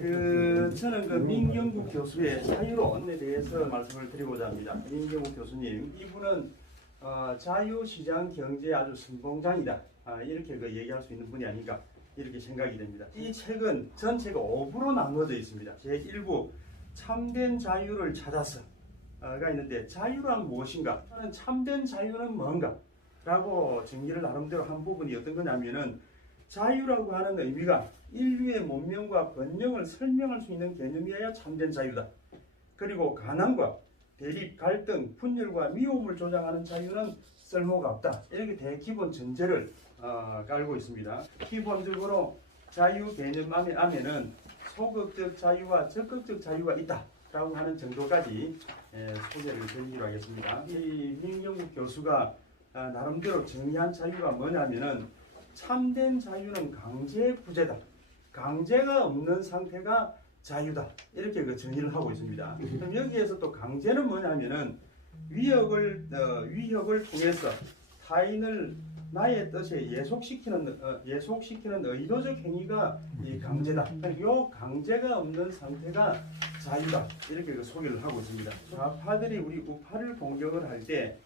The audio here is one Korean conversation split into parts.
저는 그 민경국 교수의 자유론에 대해서 말씀을 드리고자 합니다. 민경국 교수님, 이분은 자유시장 경제의 아주 선봉장이다. 이렇게 얘기할 수 있는 분이 아닌가 이렇게 생각이 됩니다. 이 책은 전체가 5부로 나누어져 있습니다. 제1부 참된 자유를 찾아서가 있는데, 자유란 무엇인가? 참된 자유는 뭔가? 라고 정리를 나름대로 한 부분이 어떤 거냐면은, 자유라고 하는 의미가 인류의 문명과 번영을 설명할 수 있는 개념이어야 참된 자유다. 그리고 가난과 대립, 갈등, 분열과 미움을 조장하는 자유는 쓸모가 없다. 이렇게 대기본 전제를 깔고 있습니다. 기본적으로 자유 개념 안에는 소극적 자유와 적극적 자유가 있다라고 하는 정도까지 소개를 드리기로 하겠습니다. 이 민경국 교수가 나름대로 정의한 자유가 뭐냐면은, 참된 자유는 강제 구제다. 강제가 없는 상태가 자유다. 이렇게 정의를 하고 있습니다. 그럼 여기에서 또 강제는 뭐냐면은, 위협을 통해서 타인을 나의 뜻에 예속시키는 의도적 행위가 이 강제다. 이 강제가 없는 상태가 자유다. 이렇게 소개를 하고 있습니다. 좌파들이 우리 우파를 공격을 할 때,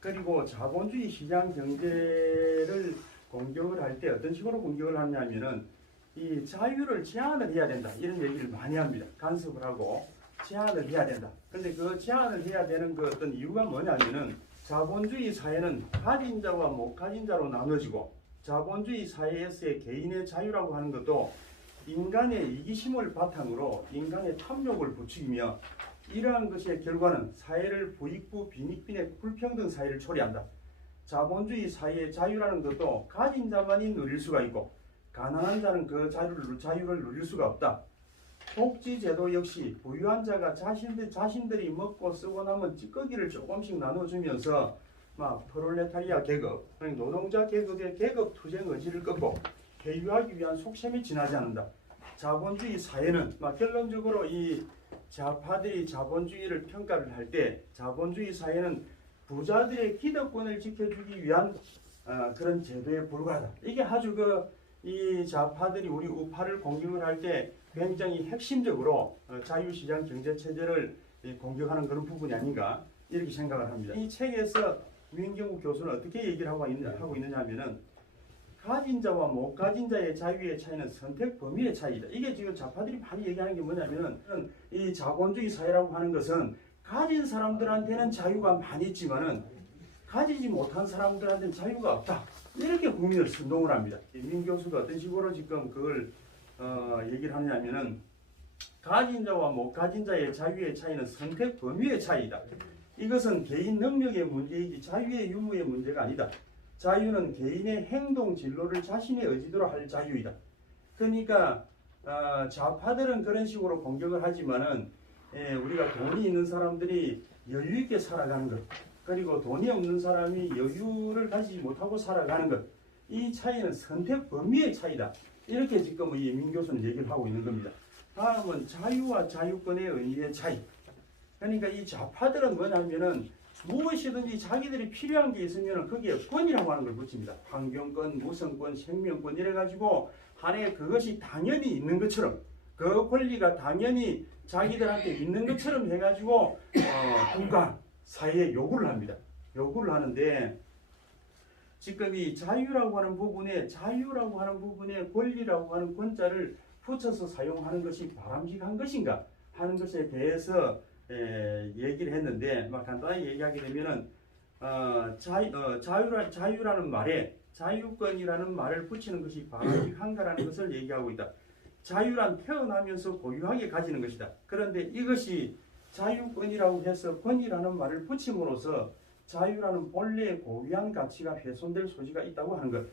그리고 자본주의 시장 경제를 공격을 할 때 어떤 식으로 공격을 하냐면은, 이 자유를 제한을 해야 된다. 이런 얘기를 많이 합니다. 간섭을 하고 제한을 해야 된다. 근데 그 제한을 해야 되는 그 어떤 이유가 뭐냐면은, 자본주의 사회는 가진 자와 못 가진 자로 나눠지고, 자본주의 사회에서의 개인의 자유라고 하는 것도 인간의 이기심을 바탕으로 인간의 탐욕을 부추기며, 이러한 것의 결과는 사회를 부익부 빈익빈의 불평등 사회를 초래한다. 자본주의 사회의 자유라는 것도 가진 자만이 누릴 수가 있고, 가난한 자는 그 자유를 누릴 수가 없다. 복지제도 역시 부유한 자가 자신들이 먹고 쓰고 남은 찌꺼기를 조금씩 나눠주면서 프롤레타리아 계급, 노동자 계급의 계급 투쟁 의지를 꺾고 회유하기 위한 속셈이 지나지 않는다. 자본주의 사회는 결론적으로 이 좌파들이 자본주의를 평가를 할 때, 자본주의 사회는 부자들의 기득권을 지켜주기 위한 그런 제도에 불과하다. 이게 아주 이 좌파들이 우리 우파를 공격을 할 때 굉장히 핵심적으로 자유시장 경제체제를 공격하는 그런 부분이 아닌가 이렇게 생각을 합니다. 이 책에서 민경국 교수는 어떻게 얘기를 하고 있느냐 하면은, 가진 자와 못 가진 자의 자유의 차이는 선택 범위의 차이다. 이게 지금 좌파들이 많이 얘기하는 게 뭐냐면은, 이 자본주의 사회라고 하는 것은 가진 사람들한테는 자유가 많이 있지만은 가지지 못한 사람들한테는 자유가 없다. 이렇게 국민을 선동을 합니다. 민 교수가 어떤 식으로 지금 그걸 얘기를 하냐면은, 가진 자와 못 가진 자의 자유의 차이는 선택 범위의 차이다. 이것은 개인 능력의 문제이지 자유의 유무의 문제가 아니다. 자유는 개인의 행동 진로를 자신의 의지대로 할 자유이다. 그러니까 좌파들은 그런 식으로 공격을 하지만은, 우리가 돈이 있는 사람들이 여유 있게 살아가는 것, 그리고 돈이 없는 사람이 여유를 가지지 못하고 살아가는 것, 이 차이는 선택 범위의 차이다. 이렇게 지금 이 민 교수는 얘기를 하고 있는 겁니다. 다음은 자유와 자유권의 의미의 차이. 그러니까 이 좌파들은 뭐냐면은, 무엇이든지 자기들이 필요한 게 있으면 거기에 권이라고 하는 걸 붙입니다. 환경권, 무선권, 생명권 이래가지고 한해 그것이 당연히 있는 것처럼, 그 권리가 당연히 자기들한테 있는 것처럼 해가지고 국가, 사회에 요구를 합니다. 요구를 하는데, 지금 이 자유라고 하는 부분에 권리라고 하는 권자를 붙여서 사용하는 것이 바람직한 것인가 하는 것에 대해서 얘기를 했는데, 간단하게 얘기하게 되면은, 자유라는 말에 자유권이라는 말을 붙이는 것이 바람직한가라는 것을 얘기하고 있다. 자유란 태어나면서 고유하게 가지는 것이다. 그런데 이것이 자유권이라고 해서 권이라는 말을 붙임으로써 자유라는 본래의 고유한 가치가 훼손될 소지가 있다고 하는 것.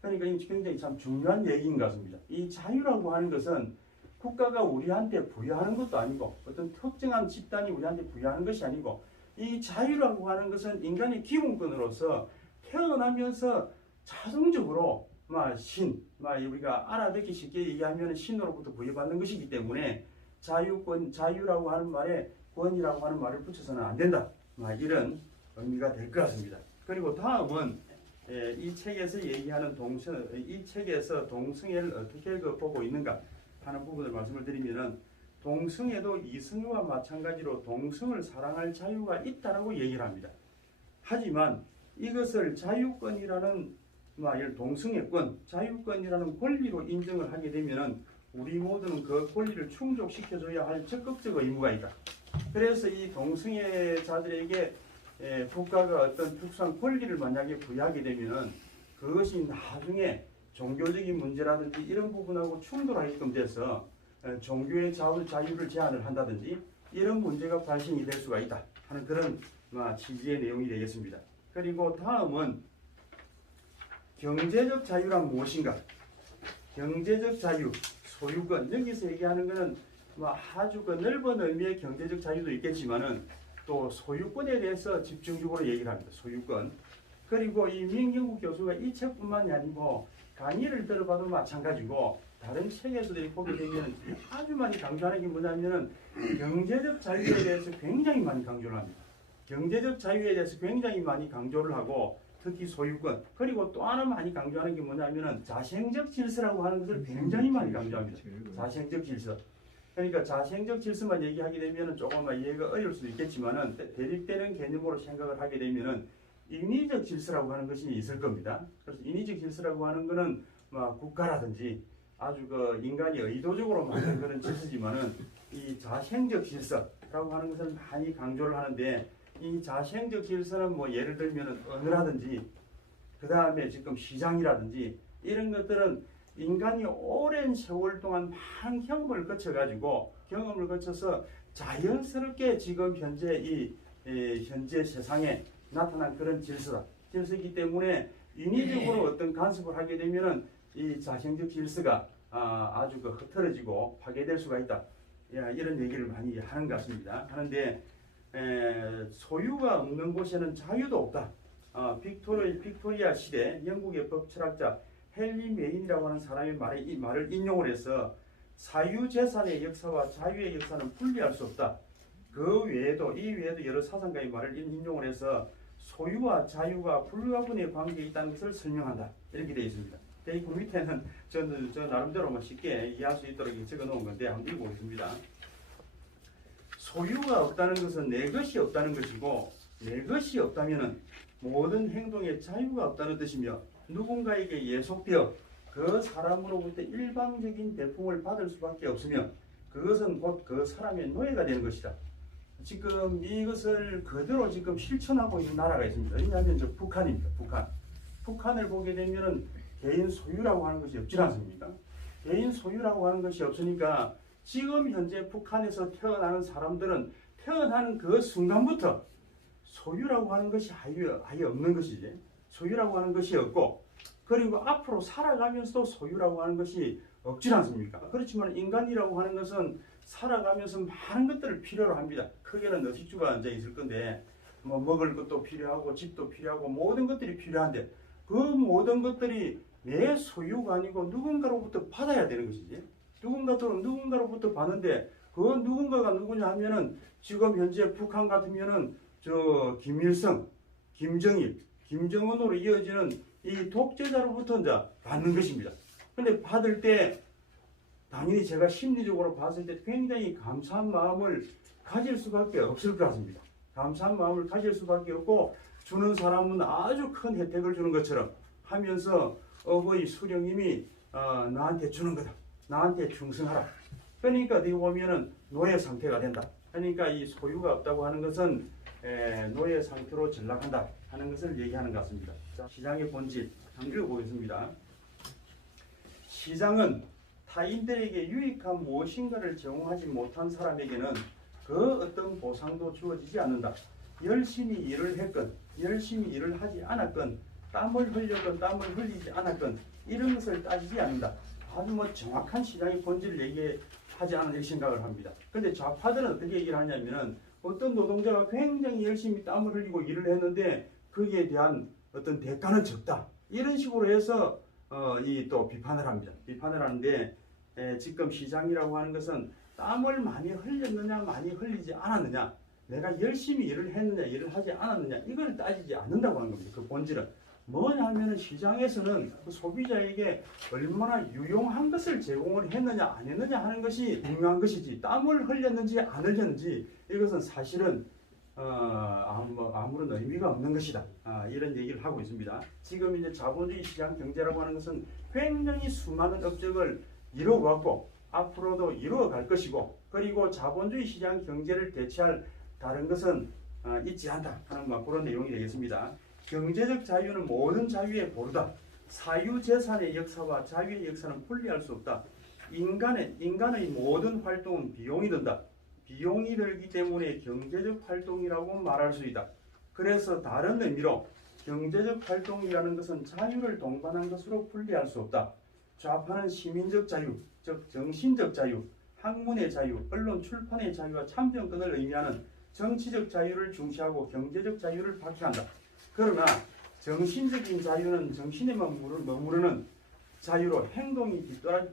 그러니까 이 굉장히 참 중요한 얘기인 것 같습니다. 이 자유라고 하는 것은 국가가 우리한테 부여하는 것도 아니고, 어떤 특정한 집단이 우리한테 부여하는 것이 아니고, 이 자유라고 하는 것은 인간의 기본권으로서 태어나면서 자동적으로 우리가 알아듣기 쉽게 얘기하면 신으로부터 부여받는 것이기 때문에, 자유라고 하는 말에 권이라고 하는 말을 붙여서는 안 된다. 이런 의미가 될 것 같습니다. 그리고 다음은 이 책에서 얘기하는 이 책에서 동성애를 어떻게 보고 있는가 하는 부분을 말씀을 드리면은 동성애도 이성애와 마찬가지로 동성을 사랑할 자유가 있다라고 얘기를 합니다. 하지만 이것을 자유권이라는 동성애권, 자유권이라는 권리로 인정을 하게 되면은 우리 모두는 그 권리를 충족시켜줘야 할 적극적 의무가 있다. 그래서 이 동성애자들에게 국가가 어떤 특수한 권리를 만약에 부여하게 되면은 그것이 나중에 종교적인 문제라든지 이런 부분하고 충돌하게끔 돼서 종교의 자유를 제한을 한다든지 이런 문제가 발생이 될 수가 있다 하는 그런 취지의 내용이 되겠습니다. 그리고 다음은 경제적 자유란 무엇인가? 경제적 자유, 소유권. 여기서 얘기하는 것은 아주 넓은 의미의 경제적 자유도 있겠지만은 또 소유권에 대해서 집중적으로 얘기를 합니다. 소유권. 그리고 이 민경국 교수가 이 책뿐만이 아니고 강의를 들어봐도 마찬가지고 다른 책에서도 보게 되면 아주 많이 강조하는 게 뭐냐면은 경제적 자유에 대해서 굉장히 많이 강조를 합니다. 경제적 자유에 대해서 굉장히 많이 강조를 하고 특히 소유권 그리고 또 하나 많이 강조하는 게 뭐냐면은 자생적 질서라고 하는 것을 굉장히 많이 강조합니다. 자생적 질서. 그러니까 자생적 질서만 얘기하게 되면은 조금 이해가 어려울 수도 있겠지만은 대립되는 개념으로 생각을 하게 되면은 인위적 질서라고 하는 것이 있을 겁니다. 그래서 인위적 질서라고 하는 것은 국가라든지 아주 인간이 의도적으로 만든 그런 질서지만은 이 자생적 질서라고 하는 것을 많이 강조를 하는데 이 자생적 질서는 예를 들면은 언어라든지 그 다음에 지금 시장이라든지 이런 것들은 인간이 오랜 세월 동안 많은 경험을 거쳐서 자연스럽게 지금 현재 현재 세상에 나타난 그런 질서이기 때문에 인위적으로 어떤 간섭을 하게 되면은 이 자생적 질서가 아주 흐트러지고 파괴될 수가 있다. 이런 얘기를 많이 하는 것 같습니다. 하는데 소유가 없는 곳에는 자유도 없다. 빅토리아 시대 영국의 법 철학자 헨리 메인이라고 하는 사람의 이 말을 인용을 해서 사유재산의 역사와 자유의 역사는 분리할 수 없다. 이 외에도 여러 사상가의 말을 인용을 해서 소유와 자유가 불가분의 관계에 있다는 것을 설명한다. 이렇게 되어 있습니다. 그 밑에는 저 나름대로 쉽게 이해할 수 있도록 적어 놓은 건데 한번 읽어보겠습니다. 소유가 없다는 것은 내 것이 없다는 것이고 내 것이 없다면 모든 행동에 자유가 없다는 뜻이며 누군가에게 예속되어 그 사람으로부터 일방적인 대품을 받을 수밖에 없으며 그것은 곧 그 사람의 노예가 되는 것이다. 지금 이것을 그대로 지금 실천하고 있는 나라가 있습니다. 왜냐하면 북한입니다. 북한을 보게 되면은 개인 소유라고 하는 것이 없지 않습니까? 개인 소유라고 하는 것이 없으니까 지금 현재 북한에서 태어나는 사람들은 태어나는 그 순간부터 소유라고 하는 것이 아예 없는 것이지. 소유라고 하는 것이 없고 그리고 앞으로 살아가면서도 소유라고 하는 것이 없지 않습니까? 그렇지만 인간이라고 하는 것은 살아가면서 많은 것들을 필요로 합니다. 크게는 의식주가 앉아 있을 건데 먹을 것도 필요하고 집도 필요하고 모든 것들이 필요한데 그 모든 것들이 내 소유가 아니고 누군가로부터 받아야 되는 것이지. 누군가로부터 받는데 그 누군가가 누구냐 하면은 지금 현재 북한 같으면은 김일성, 김정일, 김정은으로 이어지는 이 독재자로부터 이제 받는 것입니다. 근데 받을 때 당연히 제가 심리적으로 봤을 때 굉장히 감사한 마음을 가질 수밖에 없을 것 같습니다. 감사한 마음을 가질 수밖에 없고 주는 사람은 아주 큰 혜택을 주는 것처럼 하면서 어버이 수령님이 나한테 주는 거다. 나한테 충성하라. 그러니까 어떻게 보면은 노예 상태가 된다. 그러니까 이 소유가 없다고 하는 것은 노예 상태로 전락한다 하는 것을 얘기하는 것 같습니다. 자, 시장의 본질 한번 읽어보겠습니다. 시장은 타인들에게 유익한 무엇인가를 제공하지 못한 사람에게는 그 어떤 보상도 주어지지 않는다. 열심히 일을 했건 열심히 일을 하지 않았건 땀을 흘렸건 땀을 흘리지 않았건 이런 것을 따지지 않는다. 아주 정확한 시장의 본질을 얘기하지 않은 생각을 합니다. 근데 좌파들은 어떻게 얘기를 하냐면은 어떤 노동자가 굉장히 열심히 땀을 흘리고 일을 했는데 거기에 대한 어떤 대가는 적다. 이런 식으로 해서 또 비판을 합니다. 비판을 하는데 지금 시장이라고 하는 것은 땀을 많이 흘렸느냐 많이 흘리지 않았느냐 내가 열심히 일을 했느냐 일을 하지 않았느냐 이걸 따지지 않는다고 하는 겁니다. 그 본질은 뭐냐면은 시장에서는 그 소비자에게 얼마나 유용한 것을 제공을 했느냐 안 했느냐 하는 것이 중요한 것이지, 땀을 흘렸는지 안 흘렸는지 이것은 사실은 아무런 의미가 없는 것이다. 이런 얘기를 하고 있습니다. 지금 이제 자본주의 시장 경제라고 하는 것은 굉장히 수많은 업적을 이루어왔고 앞으로도 이루어갈 것이고, 그리고 자본주의 시장 경제를 대체할 다른 것은 있지 않다 하는 그런 내용이 되겠습니다. 경제적 자유는 모든 자유의 보루다. 사유재산의 역사와 자유의 역사는 분리할 수 없다. 인간의 모든 활동은 비용이 든다. 비용이 들기 때문에 경제적 활동이라고 말할 수 있다. 그래서 다른 의미로 경제적 활동이라는 것은 자유를 동반한 것으로 분리할 수 없다. 좌파는 시민적 자유, 즉 정신적 자유, 학문의 자유, 언론 출판의 자유와 참정권을 의미하는 정치적 자유를 중시하고 경제적 자유를 박해한다. 그러나 정신적인 자유는 정신에만 머무르는 자유로 행동이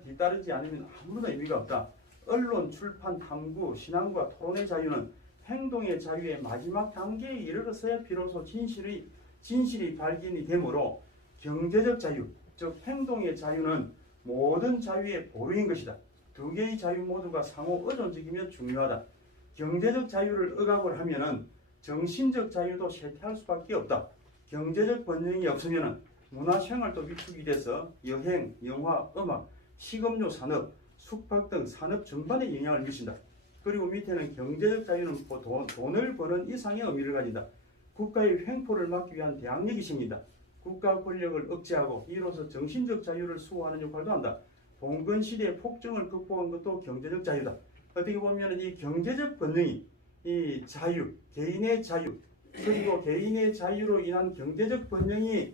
뒤따르지 않으면 아무런 의미가 없다. 언론, 출판, 탐구, 신앙과 토론의 자유는 행동의 자유의 마지막 단계에 이르러서야 비로소 진실이 발견이 되므로 경제적 자유, 즉 행동의 자유는 모든 자유의 보루인 것이다. 두 개의 자유 모두가 상호 의존적이며 중요하다. 경제적 자유를 억압을 하면은 정신적 자유도 쇠퇴할 수밖에 없다. 경제적 번영이 없으면 문화생활도 위축이 돼서 여행, 영화, 음악, 식음료 산업, 숙박 등 산업 전반에 영향을 미친다. 그리고 밑에는 경제적 자유는 돈을 버는 이상의 의미를 가진다. 국가의 횡포를 막기 위한 대항력이 생긴다. 국가 권력을 억제하고 이로써 정신적 자유를 수호하는 역할도 한다. 봉건 시대의 폭정을 극복한 것도 경제적 자유다. 어떻게 보면 이 경제적 번영이 이 자유, 개인의 자유, 그리고 개인의 자유로 인한 경제적 번영이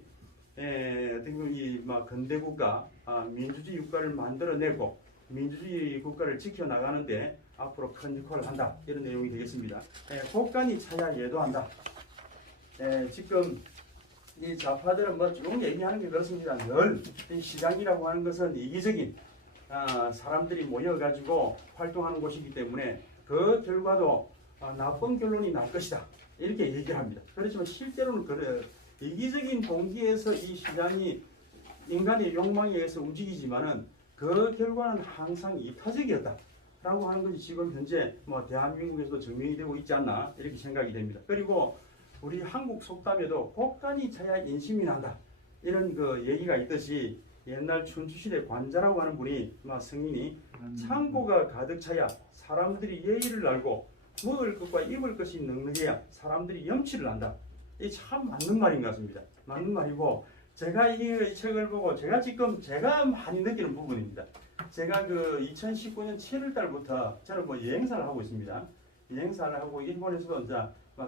어떻게 보면 이 근대국가, 민주주의 국가를 만들어내고 민주주의 국가를 지켜나가는데 앞으로 큰 역할을 한다. 이런 내용이 되겠습니다. 국간이 차야 예도한다. 지금 이 좌파들은 쭉 얘기하는 게 그렇습니다. 늘 이 시장이라고 하는 것은 이기적인 사람들이 모여가지고 활동하는 곳이기 때문에 그 결과도 나쁜 결론이 날 것이다. 이렇게 얘기를 합니다. 그렇지만 실제로는 이기적인 동기에서 이 시장이 인간의 욕망에 의해서 움직이지만은 그 결과는 항상 이타적이었다. 라고 하는 것이 지금 현재 대한민국에서도 증명이 되고 있지 않나 이렇게 생각이 됩니다. 그리고 우리 한국 속담에도 곡간이 차야 인심이 난다. 이런 얘기가 있듯이 옛날 춘추시대 관자라고 하는 분이 성인이 창고가 가득 차야 사람들이 예의를 알고 먹을 것과 입을 것이 넉넉해야 사람들이 염치를 안다. 이 참 맞는 말인 것 같습니다. 맞는 말이고 제가 이 책을 보고 제가 많이 느끼는 부분입니다. 제가 2019년 7월 달부터 저는 여행사를 하고 있습니다. 여행사를 하고 일본에서도 이제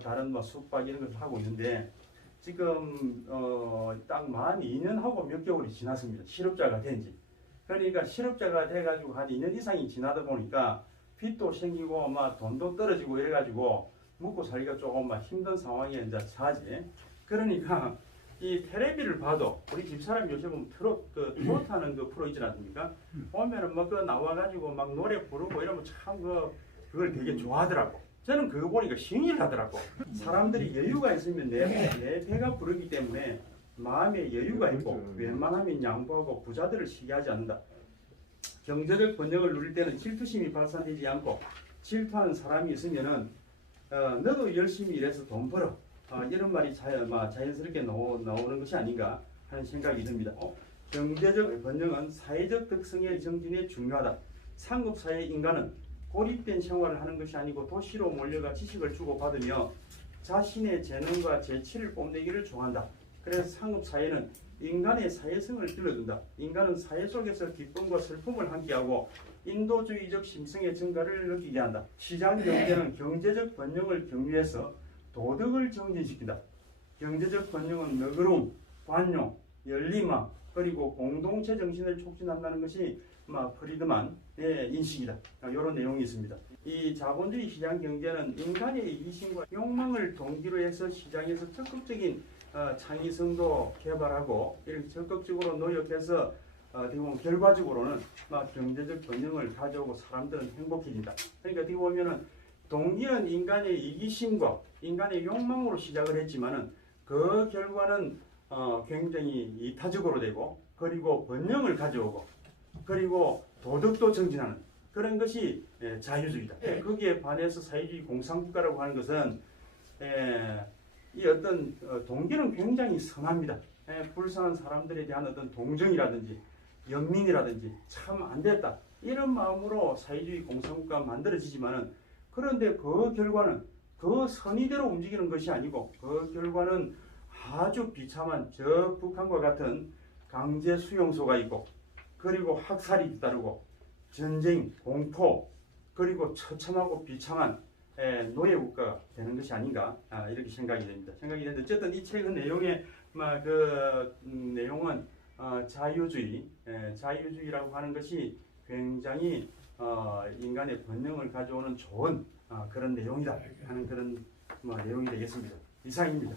다른 숙박 이런 것을 하고 있는데 지금 딱 만 2년하고 몇 개월이 지났습니다. 실업자가 된지. 그러니까 실업자가 돼가지고 한 2년 이상이 지나다 보니까 빚도 생기고 돈도 떨어지고 이래가지고 먹고 살기가 조금 힘든 상황에 이제 차지. 그러니까 이 텔레비를 봐도 우리 집사람이 요새 보면 트로트 하는 프로 있지 않습니까? 보면은 나와가지고 노래 부르고 이러면 참 그걸 되게 좋아하더라고. 저는 그거 보니까 신기를 하더라고. 사람들이 여유가 있으면 내 배가 부르기 때문에 마음에 여유가 있고 웬만하면 양보하고 부자들을 시기하지 않는다. 경제적 번영을 누릴 때는 질투심이 발산되지 않고 질투하는 사람이 있으면은 너도 열심히 일해서 돈 벌어. 이런 말이 자연스럽게 나오는 것이 아닌가 하는 생각이 듭니다. 경제적 번영은 사회적 덕성의 정진에 중요하다. 상급사회 인간은 고립된 생활을 하는 것이 아니고 도시로 몰려가 지식을 주고받으며 자신의 재능과 재치를 뽐내기를 좋아한다. 그래서 상급사회는 인간의 사회성을 길러준다. 인간은 사회 속에서 기쁨과 슬픔을 함께하고 인도주의적 심성의 증가를 느끼게 한다. 시장 경제는 경제적 번영을 경유해서 도덕을 정진시킨다. 경제적 번영은 너그러움, 관용, 열림함, 그리고 공동체 정신을 촉진한다는 것이 프리드만의 인식이다. 이런 내용이 있습니다. 이 자본주의 시장 경제는 인간의 이기심과 욕망을 동기로 해서 시장에서 적극적인 창의성도 개발하고 이렇게 적극적으로 노력해서 결과적으로는 경제적 번영을 가져오고 사람들은 행복해진다. 그러니까 어떻게 보면은 동기는 인간의 이기심과 인간의 욕망으로 시작을 했지만은 그 결과는 굉장히 이타적으로 되고 그리고 번영을 가져오고 그리고 도덕도 정진하는 그런 것이 자유주의다. 거기에 반해서 사회주의 공산국가라고 하는 것은 이 어떤 동기는 굉장히 선합니다. 불쌍한 사람들에 대한 어떤 동정이라든지 연민이라든지 참 안됐다 이런 마음으로 사회주의 공산국가가 만들어지지만은 그런데 그 결과는 그 선의대로 움직이는 것이 아니고 그 결과는 아주 비참한 저 북한과 같은 강제 수용소가 있고 그리고 학살이 뒤따르고 전쟁, 공포 그리고 처참하고 비참한 노예 국가가 되는 것이 아닌가 이렇게 생각이 됩니다. 어쨌든 이 책의 내용의 내용은 자유주의라고 하는 것이 굉장히 인간의 번영을 가져오는 좋은 그런 내용이다 하는 그런 내용이 되겠습니다. 이상입니다.